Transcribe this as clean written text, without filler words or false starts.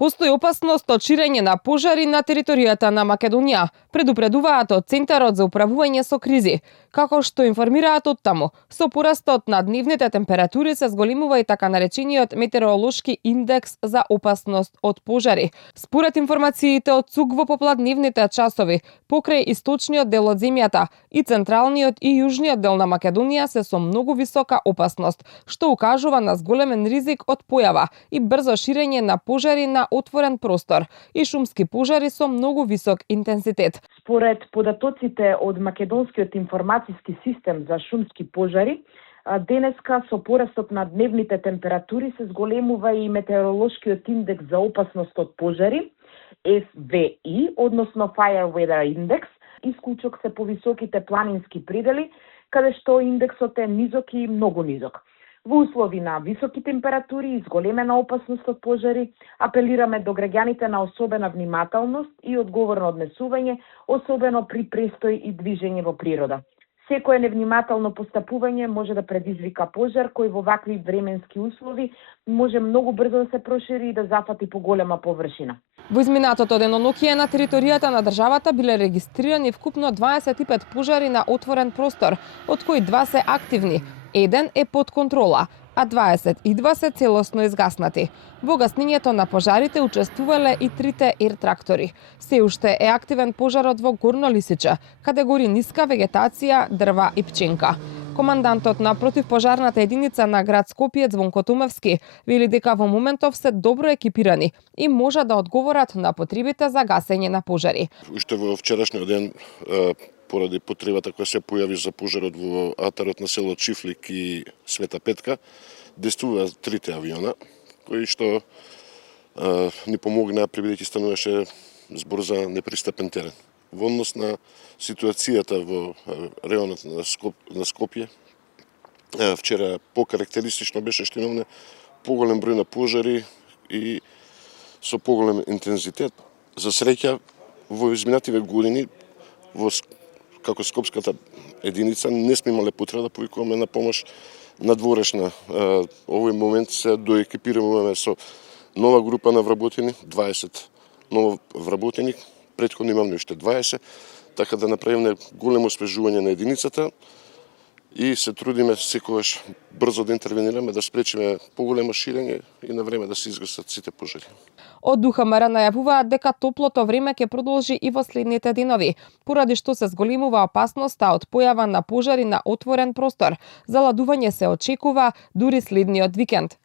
Постои опасност од ширење на пожари на територијата на Македонија, предупредуваат од Центарот за управување со кризи. Како што информираат од таму, со порастот на дневните температури се зголемува и така наречениот метеоролошки индекс за опасност од пожари. Според информациите од ЦУК во попладневните часови, покрај источниот дел од земјата и централниот и јужниот дел на Македонија се со многу висока опасност, што укажува на зголемен ризик од појава и брзо ширење на пожари на отворен простор и шумски пожари со многу висок интензитет. Според податоците од Македонскиот информацијски систем за шумски пожари, денеска со порастот на дневните температури се зголемува и метеоролошкиот индекс за опасност од пожари, FVI, односно Fire Weather Index. Исклучок се повисоките планински предели, каде што индексот е низок и многу низок. Во услови на високи температури и зголемена опасност од пожари, апелираме до граѓаните на особена внимателност и одговорно однесување, особено при престој и движење во природа. Секое невнимателно постапување може да предизвика пожар кој во вакви временски услови може многу брзо да се прошири и да зафати поголема површина. Во изминатото деноноќие на територијата на државата биле регистрирани вкупно 25 пожари на отворен простор, од кои 2 се активни. Еден е под контрола, а 22 се целосно изгаснати. Во гаснењето на пожарите учествувале и 3 ер-трактори. Се уште е активен пожарот во Горно Лисиче, каде гори ниска вегетација, дрва и пченка. Командантот на противпожарната единица на град Скопје Звонко Тумевски вели дека во моментов се добро екипирани и можат да одговорат на потребите за гасење на пожари. Уште во вчерашниот ден, поради потребата која се појави за пожарот во атарот на село Чифлик и Света Петка, действуваа 3 авиона, кои што ни помогнаа бидејќи стануваше збор за непристапен терен. Во однос на ситуацијата во районот на Скопје, вчера покарактеристично беше што имаме поголем број на пожари и со поголем интензитет. За среќа, во изминативе години, како скопската единица, не сме имале потреба да повикуваме на помош надворешна. Овој момент се доекипираме со нова група на вработени, 20 ново вработени, претходно имаме уште 20, така да направиме големо освежување на единицата и се трудиме секогаш брзо да интервенираме, да спречиме поголемо ширење и на време да се изгасат сите пожари. Од ДУХМР најавуваат дека топлото време ќе продолжи и во следните денови, поради што се зголемува опасноста од појава на пожари на отворен простор. Заладување се очекува дури следниот викенд.